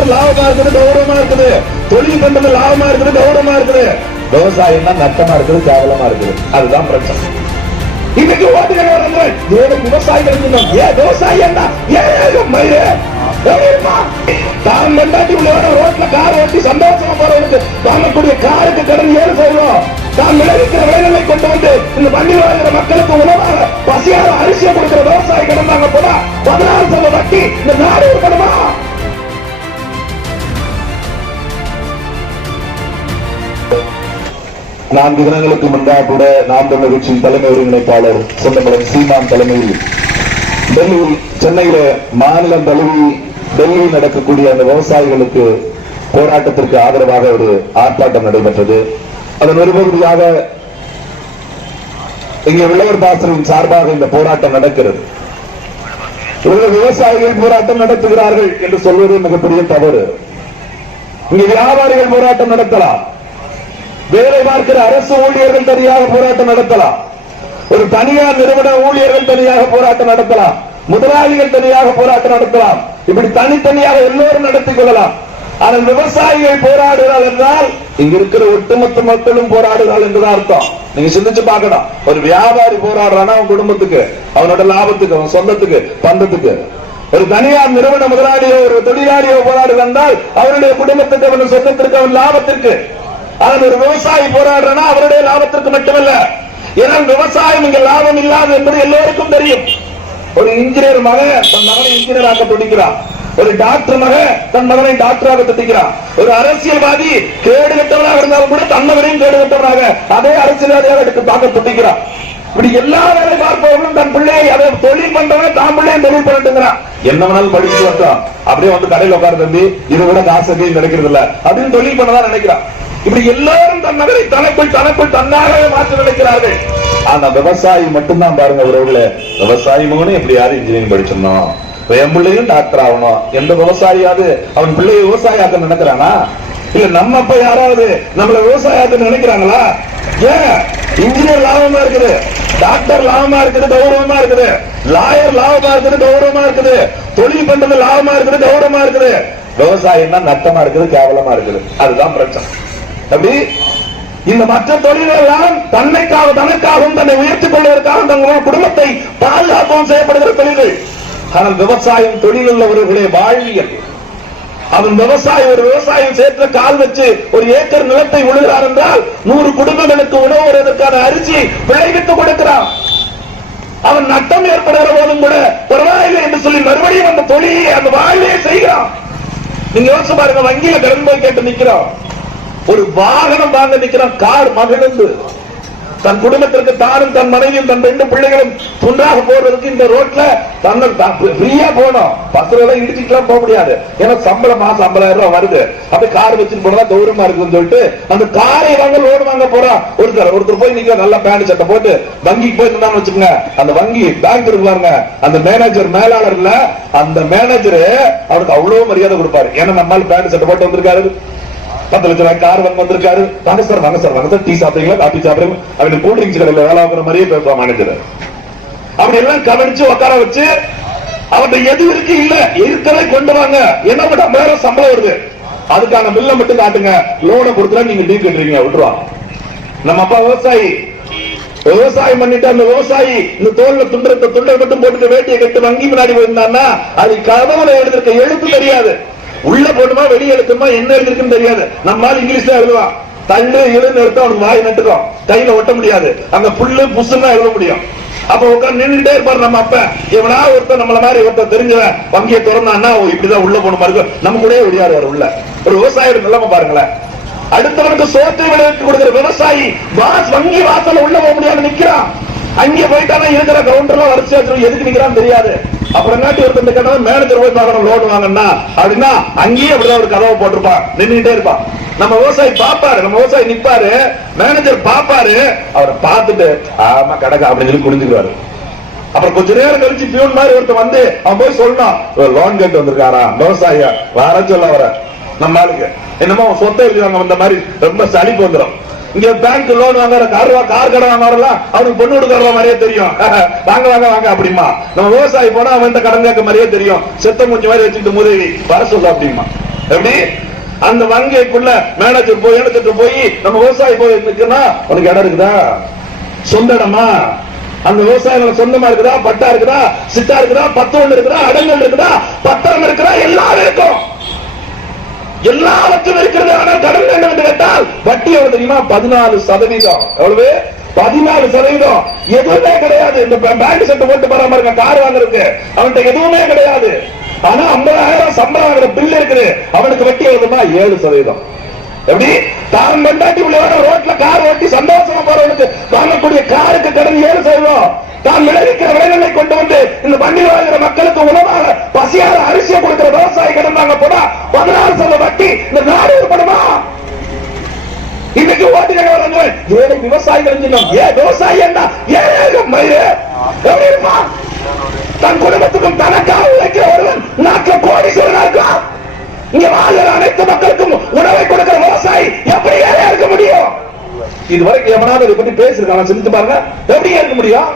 Lawyer லாபமா இருக்குது, கௌரவமா இருக்குது. தொழில் பண்றது லாபமா இருக்குது, கௌரவமா இருக்குது. விவசாயம் தான் நட்டமா இருக்குது, கேவலமா இருக்குது. அதுதான் பிரச்சனை. இன்னைக்கு ஓட்டுகள் வரது ஏழு விவசாயிகள் ஏன் விவசாயம் தான் கொண்டாட்டி உள்ளவர ரோட்ல கார் ஓட்டி சந்தோஷமா போறவனுக்கு வாங்கக்கூடிய காருக்கு கடன் 7 சதவீதம், தான் விளைவிக்கிற விளைநிலை கொண்டு வந்து இந்த வண்டி வாழ்கிற மக்களுக்கு உணவாக பசியார அரிசியை கொடுக்கிற விவசாயி கடன் வாங்க போனா 16% வட்டி இந்த நாடு இருக்கணுமா? நான்கு தினங்களுக்கு முன்பாக கூட நாம் தமிழர் கட்சியின் தலைமை ஒருங்கிணைப்பாளர் சொந்தமலன் சீமான் தலைமையில் டெல்லியில் சென்னையில மாநிலம் தழுவி டெல்லியில் நடக்கக்கூடிய அந்த விவசாயிகளுக்கு போராட்டத்திற்கு ஆதரவாக ஒரு ஆர்ப்பாட்டம் நடைபெற்றது. அதன் ஒரு பகுதியாக இங்கே விளைவர் பாசனின் சார்பாக இந்த போராட்டம் நடக்கிறது. விவசாயிகள் போராட்டம் நடத்துகிறார்கள் என்று சொல்வது மிகப்பெரிய தவறு. இங்கே வியாபாரிகள் போராட்டம் நடத்தலாம், வேலை பார்க்கிற அரசு ஊழியர்கள் தனியாக போராட்டம் நடத்தலாம், ஒரு தனியார் நிறுவன ஊழியர்கள் தனியாக போராட்டம் நடத்தலாம், முதலாளிகள் தனியாக போராட்டம் நடத்தலாம். இப்படி தனித்தனியாக எல்லோரும் நடத்திக் கொள்ளலாம். ஆனால் விவசாயிகள் போராடுகிறார் என்றால் இங்க இருக்கிற ஒட்டுமொத்த மக்களும் போராடுகிறார் என்றுதான் அர்த்தம். நீங்க சிந்திச்சு பார்க்கணும். ஒரு வியாபாரி போராடுறானா அவன் குடும்பத்துக்கு, அவனோட லாபத்துக்கு, அவன் சொந்தத்துக்கு, பந்தத்துக்கு. ஒரு தனியார் நிறுவன முதலாளியோ ஒரு தொழிலாளியோ போராடுகிறார் என்றால் அவருடைய குடும்பத்துக்கு, அவன் சொந்தத்திற்கு, அவன் லாபத்திற்கு. ஆனால் ஒரு விவசாயி போராடுறனா அவருடைய லாபத்திற்கு மட்டுமல்ல. ஏனால் விவசாயம் இங்க லாபம் இல்லாது என்பது எல்லோருக்கும் தெரியும். ஒரு இன்ஜினியர் மகன் தன் மகனை இன்ஜினியர் ஆக துடிக்கிறான், ஒரு டாக்டர் மகன் தன் மகனை டாக்டராக துடிக்கிறான், ஒரு அரசியல்வாதி கேடு கட்டவராக இருந்தாலும் கூட தன்னவரையும் கேடு கட்டவராக அதே அரசியல்வாதியாக எடுத்து பார்க்க துடிக்கிறான். இப்படி எல்லா வேலை பார்ப்பவர்களும் தன் பிள்ளையை அதை தொழில் பண்றவங்க தான் பிள்ளையும் தொழில் பண்ணிட்டுங்கிறான். என்ன வேணாலும் படிச்சு வந்தோம், அப்படியே வந்து கடையில் உட்கார்ந்து தம்பி இதை விட காசு கிடைக்கிறது இல்ல அப்படின்னு தொழில் பண்ணதான் நினைக்கிறான். இப்படி எல்லாரும் தன் நகரை தனக்குள் தன்னாகவே மாற்ற நினைக்கிறார்கள். ஆனா விவசாயி மட்டும்தான் பாருங்க உறவுகளே, விவசாயி மகனும் எப்படியாவது இன்ஜினியரிங் படிச்சிடணும், என் பிள்ளையும் டாக்டர் ஆகணும். எந்த விவசாயியாவது அவன் பிள்ளையை விவசாயியாக்க நினைக்கிறானா? இல்ல நம்ம அப்ப யாராவது நம்மள விவசாயியாக்க நினைக்கிறாங்களா? ஏன் இன்ஜினியர் லாபமா இருக்குது, டாக்டர் லாபமா இருக்குது, கௌரவமா இருக்குது, லாயர் லாபமா இருக்குது, கௌரவமா இருக்குது, தொழில் பண்றது லாபமா இருக்குது, கௌரவமா இருக்குது. விவசாயம் தான் நட்டமா இருக்குது, கேவலமா இருக்குது. அதுதான் பிரச்சனை. அப்படி இந்த மற்ற தொழிலெல்லாம் தனக்காகவும் தன்னை உயர்த்திக் கொள்வதற்காக தங்கள் குடும்பத்தை பாதுகாக்கவும் செய்யப்படுகிற தொழில்கள். ஆனால் விவசாயம் தொழில் உள்ளவர்களுடைய வாழ்வியல். அவன் ஒரு விவசாயம் சேர்த்து கால் வச்சு ஒரு ஏக்கர் நிலத்தை உழுகிறார் என்றால் 100 குடும்பங்களுக்கு உணவு வருவதற்கான அரிசி விளைவித்து கொடுக்கிறான். அவன் நட்டம் ஏற்படுகிற போதும் கூட பரவாயில்லை என்று சொல்லி மறுபடியும் அந்த தொழிலை அந்த வாழ்வையை செய்கிறான். நீங்க யோசிச்சு பாருங்க, வங்கியில கடன் போய் கேட்டு நிக்கிறோம், ஒரு வாகனம் வாங்க நிக்கிறான், கார் மகிழ்ந்து தன் குடும்பத்திற்கு தானும் தன் மனைவியும் தன் 2 பிள்ளைகளும் துண்டாக போறதுக்கு இந்த ரோட்ல ஃப்ரீயா போனோம். பஸ்ல எல்லாம் இடிச்சுக்கலாம் போக முடியாது, ஏன்னா சம்பளம் மாசம் 50,000 ரூபாய் வருது. அப்படி கார் வச்சுட்டு போனா கௌரவமா இருக்குன்னு சொல்லிட்டு அந்த காரை வாங்க லோன் வாங்க போறான். ஒருத்தர் போய் நிக்க நல்லா பேண்ட் சட்டை போட்டு வங்கிக்கு போய் இருந்தான்னு வச்சுக்கோங்க, அந்த வங்கி பேங்க் இருக்குவாங்க, அந்த மேனேஜர் மேலாளர்ல அந்த மேனேஜர் அவனுக்கு அவ்வளவு மரியாதை கொடுப்பாரு. ஏன்னா நம்மால பேண்ட் சட்டை போட்டு வந்திருக்காரு, 10 லட்சம் ரூபாய் கார் வந்திருக்காரு. வாங்க சார் டீ சாப்பிடுறீங்களா, காபி சாப்பிடுறீங்க, அவனுக்கு கூல் ட்ரிங்க்ஸ் கடையில் வேலை வாங்குற மாதிரியே பேசுவான் மேனேஜர். அப்படி எல்லாம் கவனிச்சு உட்கார வச்சு அவருடைய எது இருக்கு இல்ல இருக்கிறதை கொண்டு வாங்க, என்ன 50,000 சம்பளம் வருது, அதுக்கான பில்லை மட்டும் காட்டுங்க, லோனை கொடுத்துட்டா நீங்க டீ கட்டுறீங்க விட்டுருவான். நம்ம அப்பா விவசாயம் பண்ணிட்டு அந்த விவசாயி இந்த தோல்ல துண்டை மட்டும் போட்டு வேட்டியை கட்டு வங்கி முன்னாடி போயிருந்தான்னா அது கதவுல எழுதிருக்க எழுத்து தெரியாது, உள்ள போட்டுமா வெளியே எழுத்துமா என்ன எழுதிருக்குன்னு தெரியாது. நம்மால இங்கிலீஷ்ல எழுதுவான், தள்ளு இழுன்னு எடுத்து அவனுக்கு வாய் நட்டுக்கும், கையில ஒட்ட முடியாது, அங்க புல்லு புசுன்னா எழுத முடியும். அப்ப உட்காந்து நின்றுட்டே இருப்பாரு நம்ம அப்ப. எவனா ஒருத்தர் நம்மள மாதிரி ஒருத்தர் தெரிஞ்சவன் வங்கியை திறந்தான்னா இப்படிதான் உள்ள போன மாதிரி இருக்கும், நம்ம கூட விளையாடுவார் உள்ள. ஒரு விவசாயியோட நிலைமை பாருங்களேன், அடுத்தவனுக்கு சோற்றை விளைவித்து கொடுக்கிற விவசாயி வங்கி வாசல உள்ள போக முடியாது நிக்கிறான். அங்கே போயிட்டானா இருக்கிற கவுண்டர்லாம் வரிசையா எதுக்கு நிக்கிறான்னு தெரியாது. அப்புறம் நாட்டி ஒருத்தர் கேட்டாலும் மேனேஜர் போய் பார்க்கணும் லோன் வாங்கினா அப்படின்னா அங்கேயே அப்படிதான் ஒரு கதவை போட்டிருப்பான், நின்றுட்டே இருப்பான். நம்ம விவசாயி பாப்பாரு, நம்ம விவசாயி நிப்பாரு, மேனேஜர் பாப்பாரு, அவரை பார்த்துட்டு ஆமா கடக்க அப்படின்னு சொல்லி குடிஞ்சுக்குவாரு. அப்புறம் கொஞ்ச நேரம் கழிச்சு பியூன் மாதிரி ஒருத்தர் வந்து அவன் போய் சொல்லணும் லோன் கேட்டு வந்திருக்காரா விவசாயிய வர சொல்ல வர நம்ம ஆளுக்கு என்னமோ சொத்தை எழுதிவாங்க, இந்த மாதிரி ரொம்ப சளிப்பு வந்துடும். இங்க பேங்க் லோன் வாங்குற கார் கடை வாங்குறலாம் அவனுக்கு பொண்ணு கொடுக்கற மாதிரியே தெரியும், வாங்க வாங்க வாங்க அப்படிமா. நம்ம விவசாயி போனா அவன் கடன் கேட்க மாதிரியே தெரியும், செத்த மூஞ்சி மாதிரி வச்சுட்டு முதலி வர சொல்ல அப்படிமா. எப்படி அந்த வங்கிக்குள்ள மேனேஜர் போய் எடுத்துட்டு போய் நம்ம விவசாயி போய் நிக்கனா உனக்கு இடம் இருக்குதா, சொந்த இடமா, அந்த விவசாயம் சொந்தமா இருக்குதா, பட்டா இருக்குதா, சிட்டா இருக்குதா, பத்திரம் இருக்குதா, அடங்கல் இருக்குதா, பத்திரம் இருக்குதா, எல்லாம் இருக்கும், எல்லாவற்றும் இருக்கிறது. ஆனால் கடன் வேண்டும் என்று கேட்டால் வட்டி எவ்வளவு தெரியுமா? 14%. எவ்வளவு? 14%. எதுவுமே கிடையாது. இந்த பேண்ட் செட் போட்டு போற மாதிரி கார் வாங்குறதுக்கு அவன்கிட்ட எதுவுமே கிடையாது. ஆனா 50,000 சம்பளம் வாங்குற பில் இருக்குது, அவனுக்கு வட்டி எவ்வளவுமா? 7%. எப்படி? தான் கொண்டாட்டி உள்ளவன ரோட்ல கார் ஓட்டி சந்தோஷமா போறவனுக்கு வாங்கக்கூடிய காருக்கு கடன் 7%. தான் விளைவிக்கிற விளைநிலை கொண்டு வந்து இந்த மண்ணில் வாழ்கிற மக்களுக்கு உணவாக பசியார அரிசியை கொடுக்கிற விவசாயி கடன் வாங்க போனா 16% வட்டி. இந்த நாடு உருப்படுமா? இன்னைக்கு ஓட்டுகிறாங்க ஏழை விவசாயிகள். ஏன் விவசாயி என்ன எப்படி இருப்பான்? தன் குடும்பத்துக்கும் தனக்காக உழைக்கிற ஒருவன் நாட்டில் கோடீஸ்வரனா இருக்கான். இங்க வாழ்கிற அனைத்து மக்களுக்கும் உணவை கொடுக்கிற விவசாயி எப்படி ஏழையா இருக்க முடியும்? இதுவரைக்கும் எவனாவது இதை பத்தி பேசிருக்காங்க? சிந்தித்து பாருங்க, எப்படி இருக்க முடியும்?